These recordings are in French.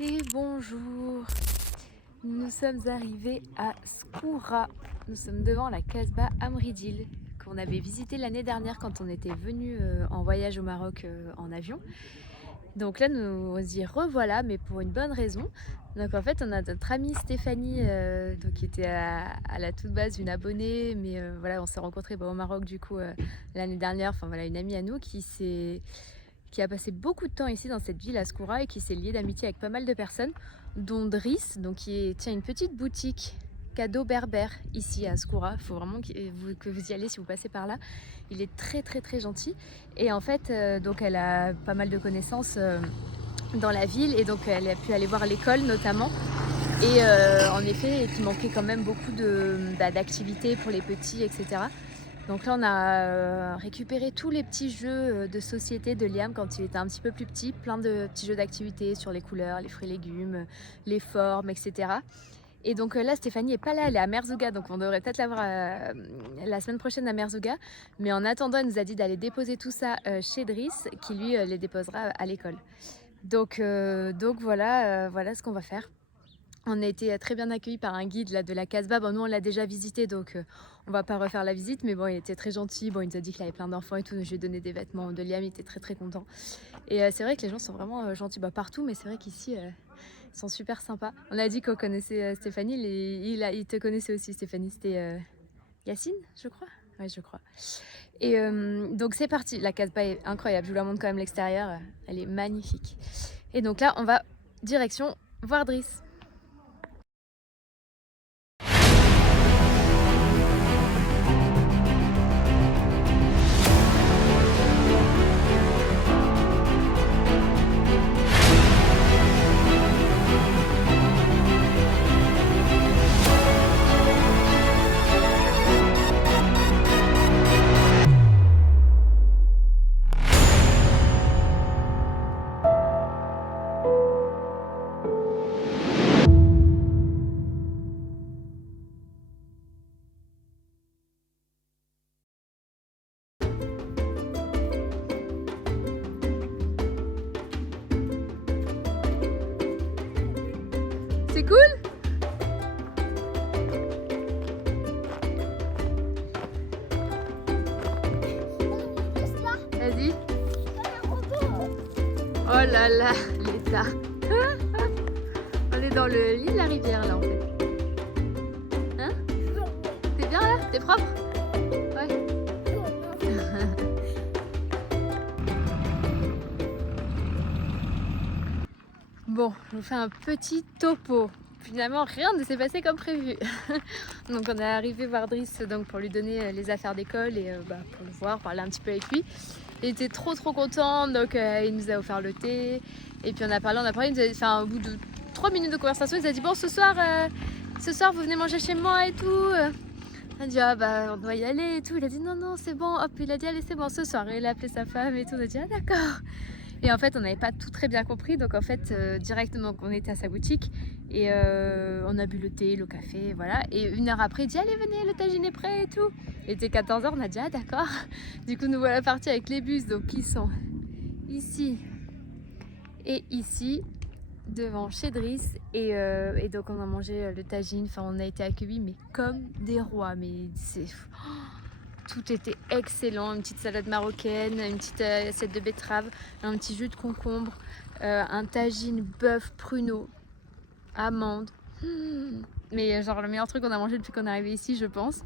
Et bonjour, nous sommes arrivés à Skoura. Nous sommes devant la Casbah Amridil qu'on avait visité l'année dernière quand on était venu en voyage au Maroc en avion. Donc là nous y revoilà, mais pour une bonne raison. Donc en fait on a notre amie Stéphanie donc, qui était à la toute base une abonnée, mais voilà, on s'est rencontrés au Maroc du coup l'année dernière. Enfin voilà, une amie à nous qui a passé beaucoup de temps ici dans cette ville à Skoura et qui s'est liée d'amitié avec pas mal de personnes, dont Driss, donc qui tient une petite boutique cadeau berbère ici à Skoura. Il faut vraiment que vous y allez si vous passez par là. Il est très très très gentil. Et en fait, donc elle a pas mal de connaissances dans la ville et donc elle a pu aller voir l'école notamment. Et en effet, il manquait quand même beaucoup d'activités pour les petits, etc. Donc là on a récupéré tous les petits jeux de société de Liam quand il était un petit peu plus petit, plein de petits jeux d'activité sur les couleurs, les fruits et légumes, les formes, etc. Et donc là Stéphanie est pas là, elle est à Merzouga, donc on devrait peut-être la voir la semaine prochaine à Merzouga. Mais en attendant elle nous a dit d'aller déposer tout ça chez Driss qui lui les déposera à l'école. Donc voilà, voilà ce qu'on va faire. On a été très bien accueillis par un guide là, de la Casbah. Bon, nous, on l'a déjà visité, donc on va pas refaire la visite. Mais bon, il était très gentil. Bon, il nous a dit qu'il avait plein d'enfants et tout. Je lui ai donné des vêtements de Liam, il était très très content. Et c'est vrai que les gens sont vraiment gentils partout, mais c'est vrai qu'ici, ils sont super sympas. On a dit qu'on connaissait Stéphanie. Il te connaissait aussi, Stéphanie. C'était Yacine, je crois. Oui, je crois. Et donc c'est parti. La Casbah est incroyable. Je vous la montre quand même l'extérieur. Elle est magnifique. Et donc là, on va direction voir Driss. C'est cool? Vas-y. Oh là là, l'état. On est dans l'île de la rivière là en fait. Hein? T'es bien là? T'es propre? Ouais. Bon, je vous fais un petit topo. Finalement, rien ne s'est passé comme prévu. Donc on est arrivé voir Driss donc, pour lui donner les affaires d'école et pour le voir, parler un petit peu avec lui. Il était trop content, donc il nous a offert le thé. Et puis on a parlé, il nous a, enfin, au bout de 3 minutes de conversation, il nous a dit bon ce soir vous venez manger chez moi et tout. On a dit ah bah on doit y aller et tout. Il a dit non c'est bon, hop il a dit allez c'est bon ce soir. Et il a appelé sa femme et tout, on a dit ah d'accord. Et en fait on n'avait pas tout très bien compris, donc en fait directement on était à sa boutique et on a bu le thé, le café, voilà. Et 1 heure après il dit allez venez, le tagine est prêt et tout. Il était 14h, on a dit ah d'accord. Du coup nous voilà partis avec les bus, donc qui sont ici et ici devant chez Driss et donc on a mangé le tagine, enfin on a été accueillis mais comme des rois, mais c'est... Tout était excellent, une petite salade marocaine, une petite assiette de betterave, un petit jus de concombre, un tagine, bœuf, pruneau, amande. Mais genre le meilleur truc qu'on a mangé depuis qu'on est arrivé ici, je pense.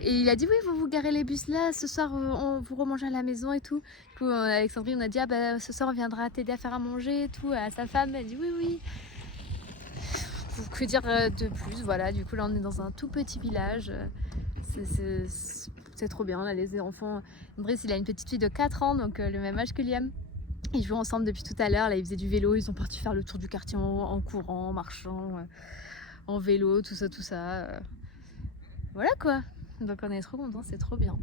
Et il a dit oui, vous garez les bus là, ce soir on vous remangez à la maison et tout. Du coup Alexandrie on a dit ah bah ce soir on viendra t'aider à faire à manger et tout. À sa femme elle dit oui. Que dire de plus, voilà. Du coup là on est dans un tout petit village. C'est trop bien, là, les enfants. Brice, il a une petite fille de 4 ans, donc le même âge que Liam. Ils jouent ensemble depuis tout à l'heure, là ils faisaient du vélo, ils sont partis faire le tour du quartier en courant, en marchant, en vélo, tout ça. Voilà quoi. Donc on est trop contents, c'est trop bien.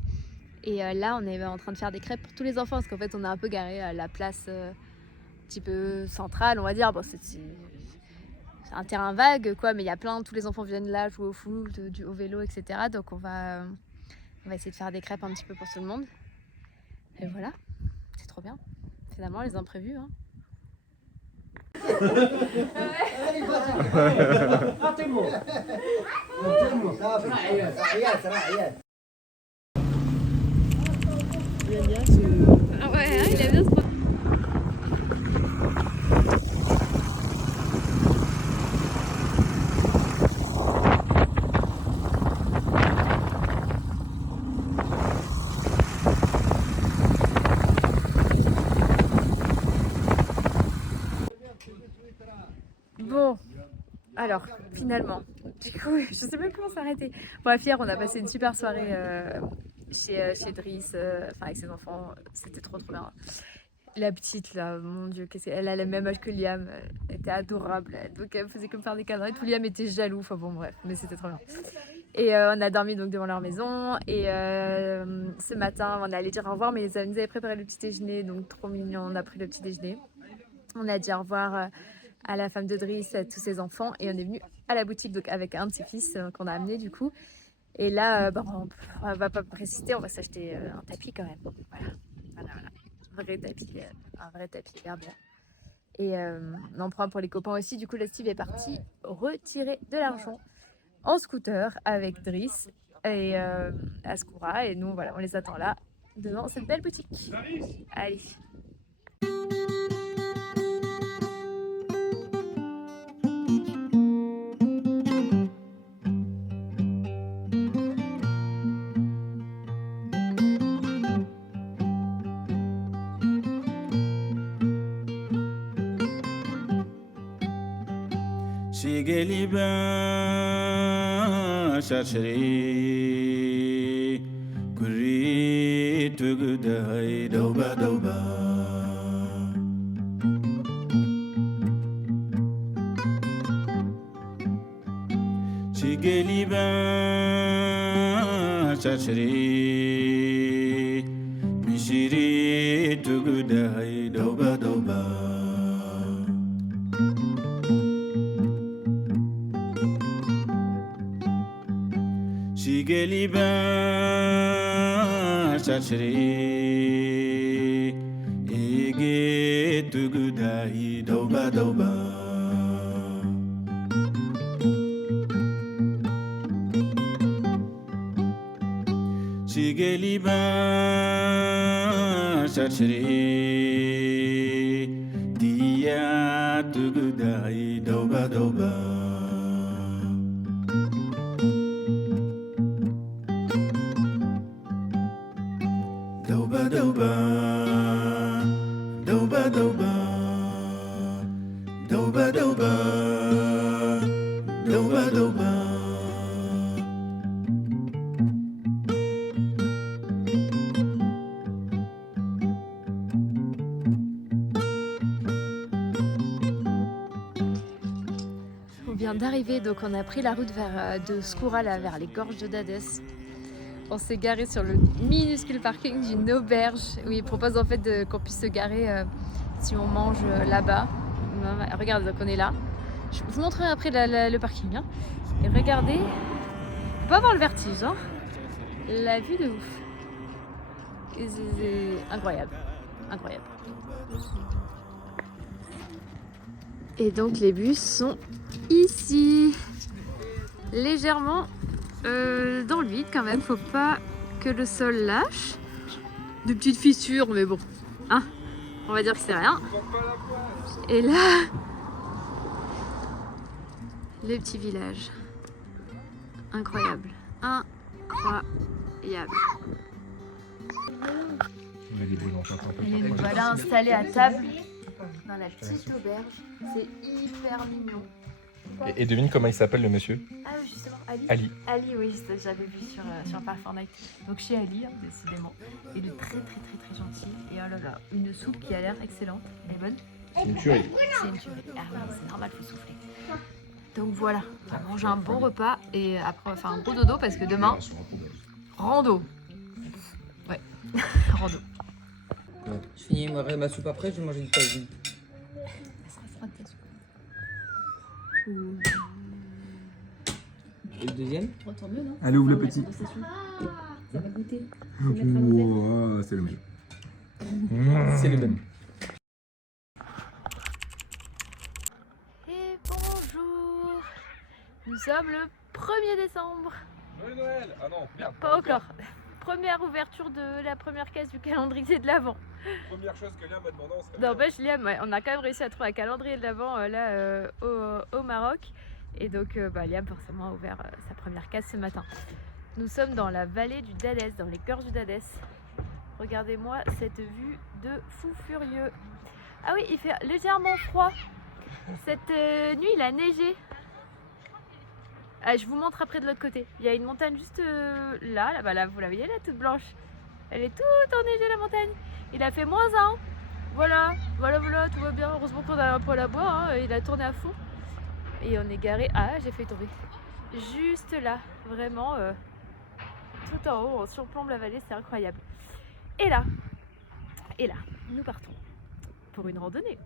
Et là on est en train de faire des crêpes pour tous les enfants, parce qu'en fait on est un peu garé à la place un petit peu centrale, on va dire. Bon, c'est un terrain vague quoi, mais il y a tous les enfants viennent là jouer au foot, au vélo, etc. Donc on va essayer de faire des crêpes un petit peu pour tout le monde. Et voilà, c'est trop bien. Finalement, les imprévus. Hein. Ah ouais, hein, il aime bien ce. Bon, alors finalement, du coup, je sais même comment s'arrêter. Bref, hier on a passé une super soirée chez Driss, enfin avec ses enfants, c'était trop bien. La petite là, mon dieu, elle a le même âge que Liam, elle était adorable, donc elle faisait comme faire des câlins et tout. Liam était jaloux, enfin bon bref, mais c'était trop bien. Et on a dormi donc devant leur maison et ce matin on allait dire au revoir, mais ils nous avaient préparé le petit déjeuner, donc trop mignon, on a pris le petit déjeuner. On a dit au revoir à la femme de Driss, à tous ses enfants, et on est venu à la boutique donc avec un de ses fils qu'on a amené du coup. Et là, on va pas préciser, on va s'acheter un tapis quand même. Voilà. Un vrai tapis vert blanc. Et on en prend pour les copains aussi. Du coup, la Steve est partie retirer de l'argent en scooter avec Driss et à Skoura. Et nous, voilà, on les attend là, devant cette belle boutique. Allez. شيقلي باشرشري كريت تقدهي دوبا دوبا شيقلي باشرشري مشيري تقدهي دوبا دوبا شيقلي باشرشري إيجي تقدهي دوبا دوبا شيقلي باشرشري ديا تقدهي دوبا دوبا دوبا دوبا دوبا دوبا دوبا دوبا دوبا دوبا On vient d'arriver, donc on a pris la route de Skoura là, vers les gorges de Dadès. On s'est garé sur le minuscule parking d'une auberge où ils proposent en fait qu'on puisse se garer si on mange là-bas. Regardez, donc on est là. Je vous montrerai après le parking. Hein. Et regardez, faut pas avoir le vertige. Hein. La vue de ouf. C'est incroyable. Incroyable. Et donc les bus sont ici. Légèrement dans le vide quand même, faut pas que le sol lâche. De petites fissures, mais bon, hein, on va dire que c'est rien. Et là, le petit village. Incroyable. Incroyable. Et nous voilà installés à table dans la petite auberge. C'est hyper mignon. Et devine comment il s'appelle le monsieur? Ah justement, Ali. Ali. Ali, oui, j'avais vu sur Park Fortnite. Donc chez Ali, hein, décidément. Il est très gentil. Et oh là là, une soupe qui a l'air excellente. Elle est bonne? C'est une tuerie. C'est une tuerie. Ah oui, c'est normal, faut souffler. Donc voilà, on va manger un bon repas et après on va faire un gros dodo parce que demain, rando. Ouais, rando. Je finis ma soupe après, je vais manger du tagine. Et le deuxième? Tant mieux, non? Allez, ouvre le petit. Ça va goûter. Wow, c'est le même. C'est le même. Nous sommes le 1er décembre. Joyeux Noël. Ah non, merde. Pas encore. Première ouverture de la première case du calendrier de l'Avent. Première chose que Liam m'a demandé, on serait N'empêche Liam, ouais, on a quand même réussi à trouver un calendrier de l'Avent au Maroc. Et donc Liam forcément a ouvert sa première case ce matin. Nous sommes dans la vallée du Dadès, dans les gorges du Dadès. Regardez-moi cette vue de fou furieux. Ah oui, il fait légèrement froid. Cette nuit, il a neigé. Ah, je vous montre après de l'autre côté. Il y a une montagne juste là-bas, là, vous la voyez là, toute blanche. Elle est toute enneigée la montagne. Il a fait -1. Voilà, tout va bien. Heureusement qu'on a un poêle à bois, hein. Il a tourné à fond. Et on est garé. Ah, j'ai failli tomber. Juste là, vraiment tout en haut, on surplombe la vallée, c'est incroyable. Et là, nous partons pour une randonnée.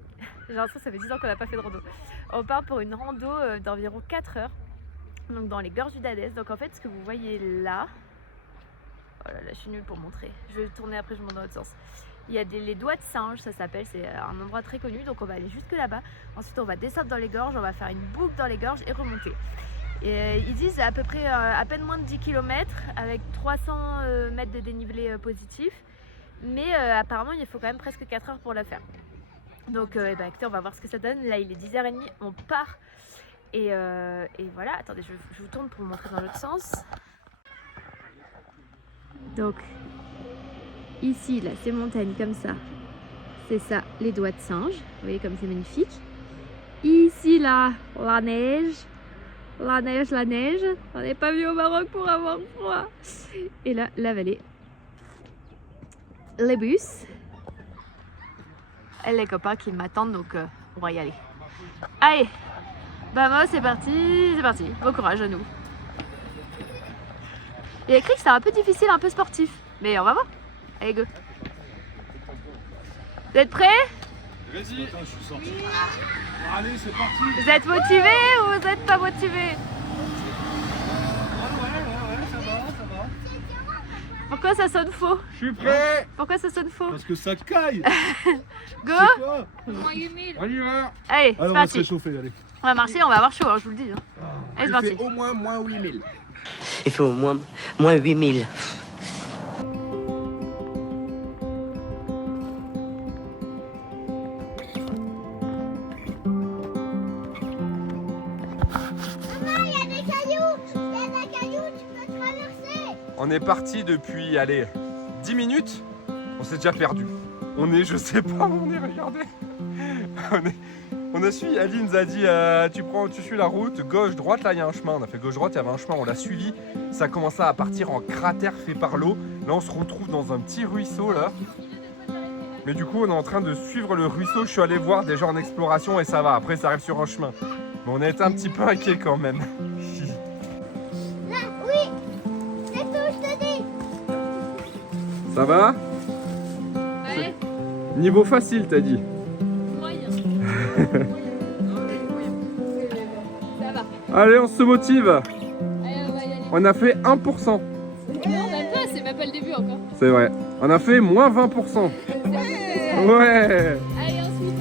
J'ai l'impression que ça fait 10 ans qu'on n'a pas fait de rando. On part pour une rando d'environ 4 heures. Donc dans les gorges du Dadès. Donc en fait ce que vous voyez là, oh là là, je suis nulle pour montrer, je vais tourner après, je monte dans l'autre sens. Il y a les doigts de singe, ça s'appelle, c'est un endroit très connu, donc on va aller jusque là-bas. Ensuite on va descendre dans les gorges, on va faire une boucle dans les gorges et remonter. Et ils disent à peu près à peine moins de 10 km avec 300 mètres de dénivelé positif, mais apparemment il faut quand même presque 4 heures pour la faire. Donc écoutez, on va voir ce que ça donne. Là il est 10h30, on part. Et voilà, attendez, je vous tourne pour vous montrer dans l'autre sens. Donc, ici, là, ces montagnes comme ça, c'est ça, les doigts de singe. Vous voyez comme c'est magnifique. Ici, là, la neige. La neige. On n'est pas venu au Maroc pour avoir froid. Et là, la vallée. Les bus. Et les copains qui m'attendent, donc on va y aller. Allez! Bah moi c'est parti, bon courage à nous. Il y a écrit que c'était un peu difficile, un peu sportif, mais on va voir. Allez go. Vous êtes prêts? Vas-y. Allez, c'est parti. Vous êtes motivés ou vous n'êtes pas motivés? Ouais, ça va. Pourquoi ça sonne faux? Je suis prêt. Pourquoi ça sonne faux? Parce que ça caille. Go. C'est quoi? On y va. Allez, c'est Allez, on va se parti. réchauffer, allez. On va marcher, on va avoir chaud, hein, je vous le dis. Hein. Allez, c'est parti. Il fait au moins -8000. Il fait au moins -8000. On est parti depuis, allez, 10 minutes. On s'est déjà perdu. On est, je sais pas où on est, regardez. On a suivi, Ali nous a dit, tu suis la route, gauche, droite, là il y a un chemin. On a fait gauche, droite, il y avait un chemin, on l'a suivi. Ça commençait à partir en cratère fait par l'eau. Là on se retrouve dans un petit ruisseau là. Mais du coup on est en train de suivre le ruisseau. Je suis allé voir déjà en exploration et ça va. Après ça arrive sur un chemin. Mais on a été un petit peu inquiets quand même. Ça va? Allez, Niveau facile t'as dit. moyen. Ça va. Allez on se motive. Allez, on va y aller. On a fait 1%. Non, même pas, c'est même pas le début encore. C'est vrai. On a fait moins 20%. Ouais. Allez, ensuite.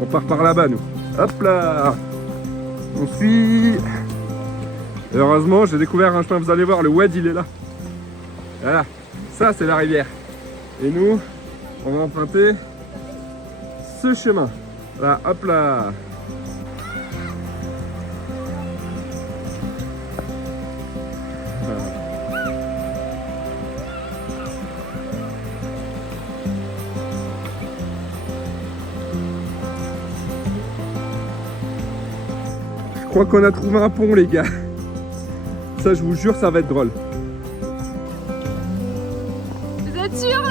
On part par là-bas nous. Hop là. On suit. Et heureusement j'ai découvert un chemin. Vous allez voir, le Oued il est là. Voilà. Ça c'est la rivière. Et nous, on va emprunter ce chemin. Là, hop là. Je crois qu'on a trouvé un pont les gars. Ça je vous jure ça va être drôle. Vous êtes sûr là?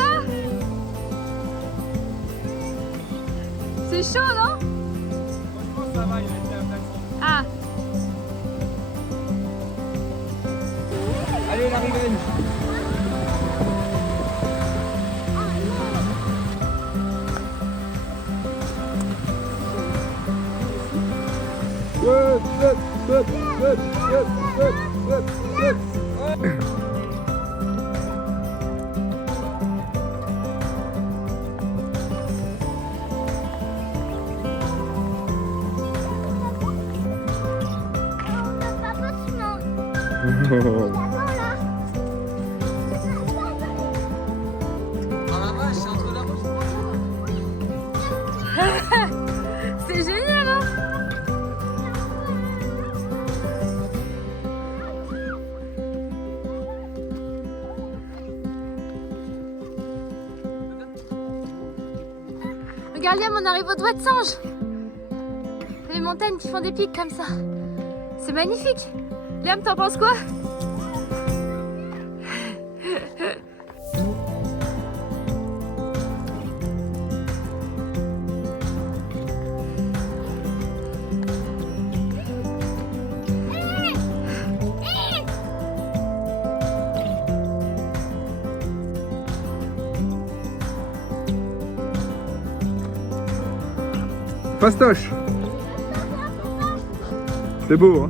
C'est chaud, non? Ah, Allez, la revenge. la vache, c'est entre la roche. C'est génial, hein? Regarde Liam, on arrive au doigt de singe. Les montagnes qui font des pics comme ça. C'est magnifique. Liam, t'en penses quoi? Fastoche. C'est beau, hein?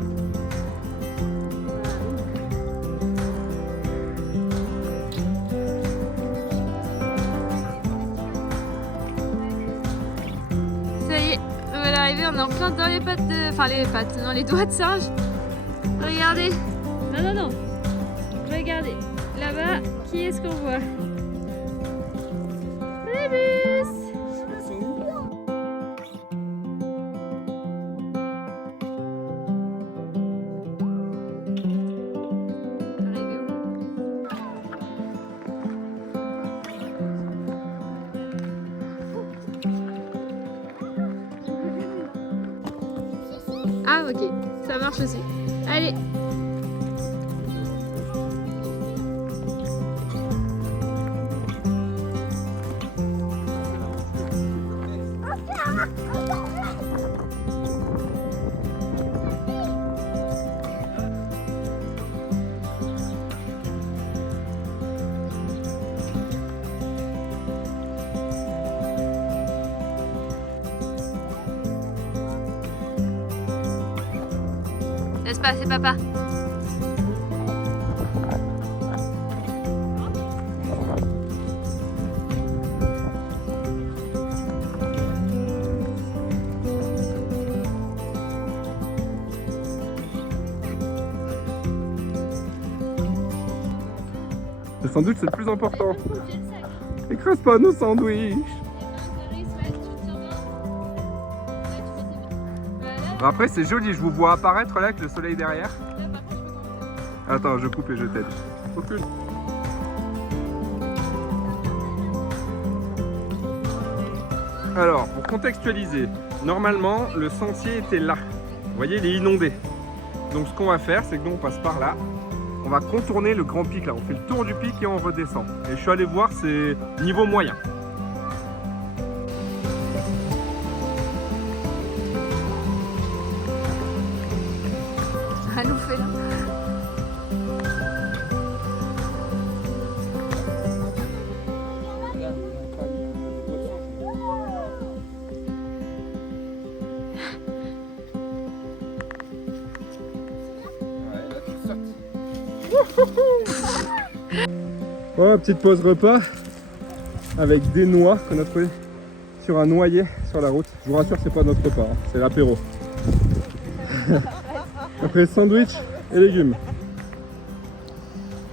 Ça y est, on va l'arriver, on est en plein dans les pattes de... Enfin les pattes, non les doigts de singe. Regardez. Non, non, non. Regardez. Là-bas, qui est-ce qu'on voit? Les bus. Arrivé où? Ah ok, ça marche aussi. Allez. N'est-ce pas, c'est papa? Le sandwich, c'est le plus important. Écrase pas nos sandwichs. Après, c'est joli, je vous vois apparaître là avec le soleil derrière. Attends, je coupe et je t'aide. Recule. Alors, pour contextualiser, normalement, le sentier était là. Vous voyez, il est inondé. Donc, ce qu'on va faire, c'est que nous, on passe par là. On va contourner le grand pic là. On fait le tour du pic et on redescend. Et je suis allé voir, c'est niveau moyen. Elle nous fait là. Voilà, petite pause repas avec des noix qu'on a trouvé sur un noyer sur la route. Je vous rassure, c'est pas notre repas, hein, c'est l'apéro. Après sandwich et légumes.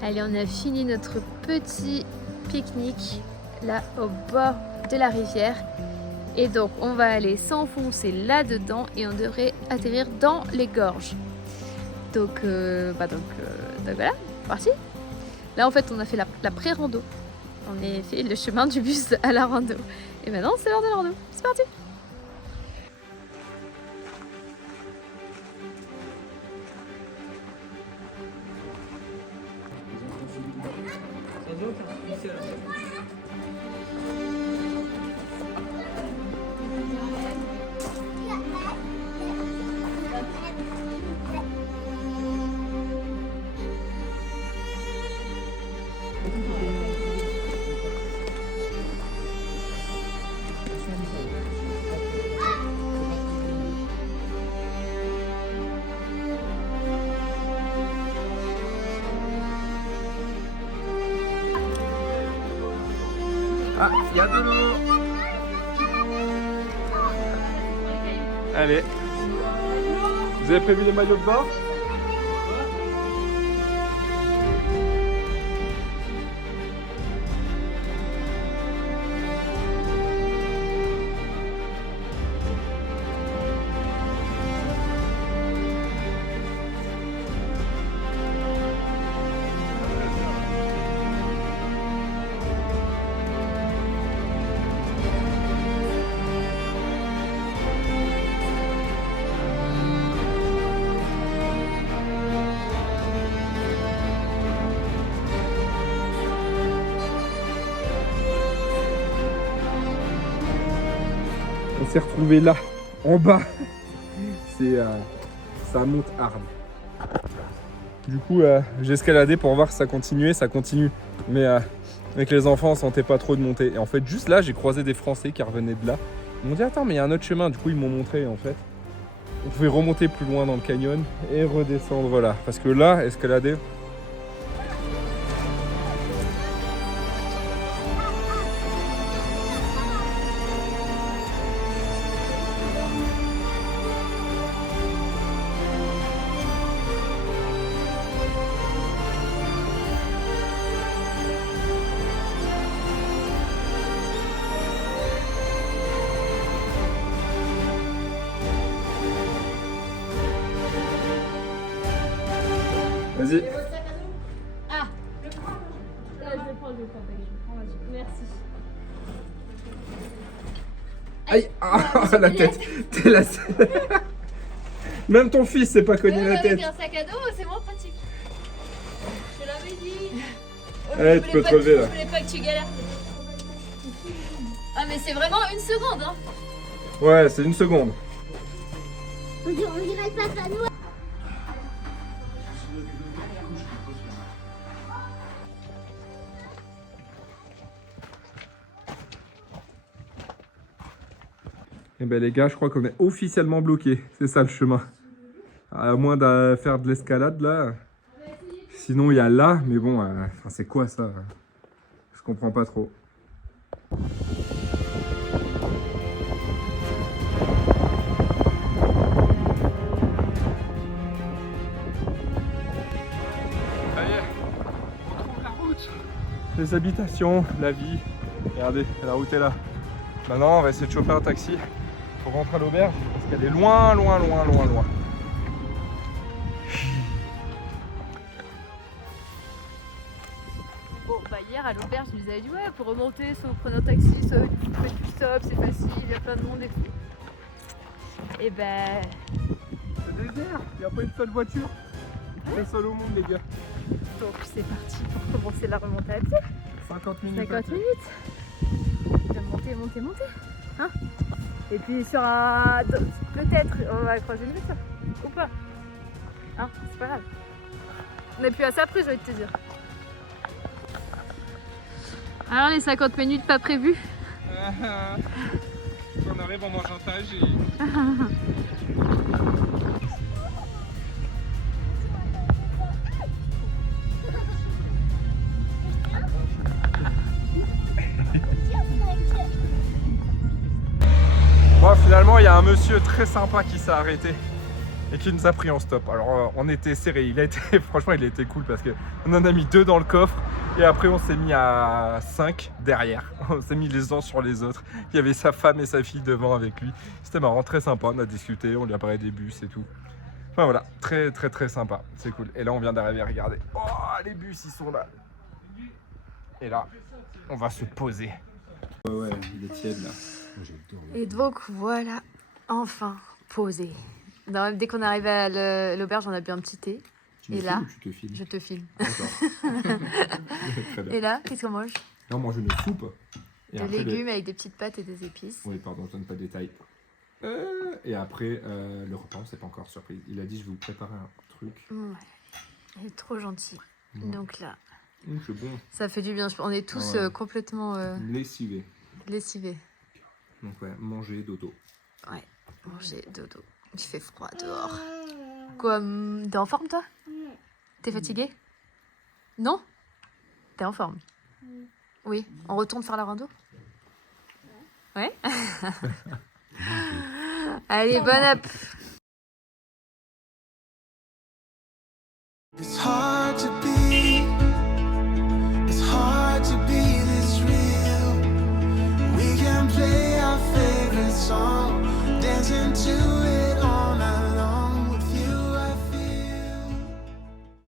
Allez, on a fini notre petit pique-nique là au bord de la rivière. Et donc on va aller s'enfoncer là-dedans et on devrait atterrir dans les gorges. Donc, donc voilà, c'est parti. Là en fait on a fait la pré-rando. On a fait le chemin du bus à la rando. Et maintenant c'est l'heure de la rando. C'est parti. Ah, il y a de l'eau. Allez. Vous avez prévu les maillots de bord? s'est retrouvé là, en bas. C'est ça monte hard. Du coup, j'ai escaladé pour voir si ça continuait, ça continue. Mais avec les enfants, on sentait pas trop de monter. Et en fait, juste là, j'ai croisé des Français qui revenaient de là. Ils m'ont dit attends, mais il y a un autre chemin. Du coup, ils m'ont montré en fait. On pouvait remonter plus loin dans le canyon et redescendre là. Parce que là, escalader. Vas-y. Ah, je prends. Je vais prendre. Merci. Aïe, ah, la tête. T'es la seule. Même ton fils s'est pas cogné la tête. Avec un sac à dos, c'est moins pratique. Je te l'avais dit. Ouais, tu peux te relever là. Je voulais pas que tu galères. Ah, mais c'est vraiment une seconde, hein. Ouais, c'est une seconde. On dirait pas Papa Noël. Eh ben les gars, je crois qu'on est officiellement bloqué. C'est ça le chemin. À moins de faire de l'escalade là. Sinon il y a là, mais bon, enfin, c'est quoi ça? Je comprends pas trop. Ça y est, on retrouve la route. Les habitations, la vie. Regardez, la route est là. Maintenant, on va essayer de choper un taxi pour rentrer à l'auberge parce qu'elle est loin, loin, loin, loin, loin. Bon, bah hier à l'auberge, ils nous avaient dit ouais, pour remonter, soit vous prenez un taxi, soit vous faites du stop, c'est facile, il y a plein de monde et tout. Et ben. C'est désert, il n'y a pas une seule voiture. C'est le seul au monde, les gars. Donc c'est parti pour commencer la remontée à pied. 50 minutes. 50 minutes. De monter, monter, monter. Hein? Et puis sur un. Peut-être on va croiser une voiture. Ou pas. Hein? C'est pas grave. On n'est plus à ça après, j'ai envie de te dire. Alors les 50 minutes pas prévues. On arrive en mangeant un et... Bon, finalement, il y a un monsieur très sympa qui s'est arrêté et qui nous a pris en stop. Alors, on était serré. Il a été, franchement, il a été cool parce qu'on en a mis 2 dans le coffre et après, on s'est mis à 5 derrière. On s'est mis les uns sur les autres. Il y avait sa femme et sa fille devant avec lui. C'était marrant, très sympa. On a discuté, on lui a parlé des bus et tout. Enfin voilà, très très très sympa. C'est cool. Et là, on vient d'arriver, regardez. Oh, les bus, ils sont là. Et là, on va se poser. Ouais, il est tiède là. Et donc voilà, enfin posé. Dès qu'on est arrivé à l'auberge, on a bu un petit thé. Tu me Et là, filmes ou tu te filmes? je te filme. D'accord. Très bien. Et là, qu'est-ce qu'on mange? Là, on mange une soupe. Et De après, légumes avec des petites pâtes et des épices. Oui, pardon, je donne pas de détails. Et après, le repas, c'est pas encore surprise. Il a dit, je vais vous préparer un truc. Ouais. Il est trop gentil. Ouais. Donc là, C'est bon. ça fait du bien. On est tous Ouais. complètement Lessivé. lessivés. Donc ouais, manger, dodo. Ouais, manger, dodo. Il fait froid dehors. Quoi, t'es en forme toi? T'es fatigué? Non? T'es en forme? Oui. On retourne faire la rando? Ouais. Allez, bonne app. It's hard to be this real. We can play our favorite song, dancing to